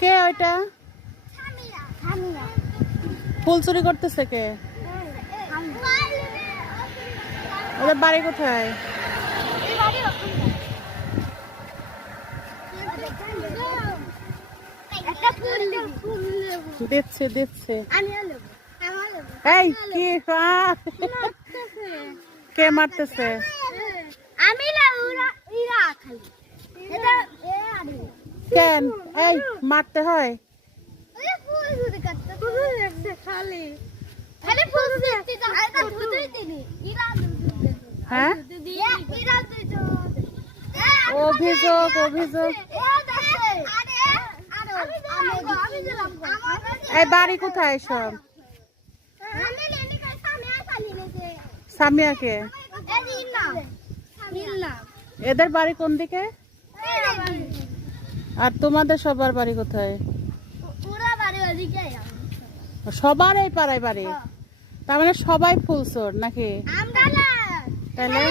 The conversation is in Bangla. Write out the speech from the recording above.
কে ওইটা? ফুল চুরি করতেছে কে? ওদের বাড়ি কোথায়? দিচ্ছে দিচ্ছে। এই কি কে মারতেছে? কেন এই মারতে হয়? হ্যাঁ অভিযোগ অভিযোগ। এই বাড়ি কোথায় সব? সামিয়াকে? এদের বাড়ি কোন দিকে? আর তোমাদের সবার বাড়ি কোথায়? সবার এই পাড়ায় বাড়ি? তার মানে সবাই ফুল চোর নাকি? তাহলে